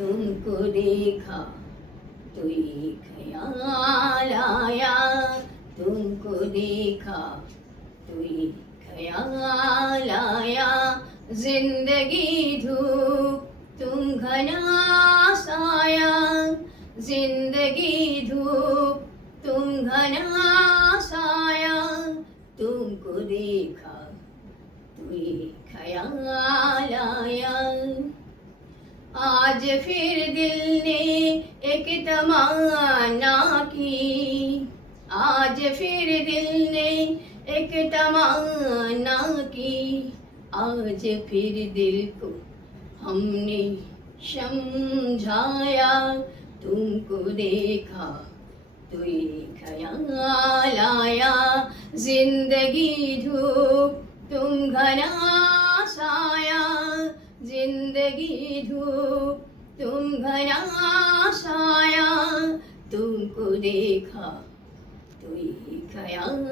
तुमको देखा तो ये ख्याल आया, तुमको देखा तो ये ख्याल आया। जिंदगी धूप तुम घना साया, जिंदगी धूप तुम घना साया। तुमको देखा तो ये ख्याल आया। आज फिर दिल ने एक तमन्ना की, आज फिर दिल ने एक तमन्ना की। आज फिर दिल को हमने समझाया, तुमको देखा तो ये ख्याल आया। जिंदगी धूप तुम घना साया, जिंदगी धूप तुम घना साया। तुमको देखा तो ये ख्याल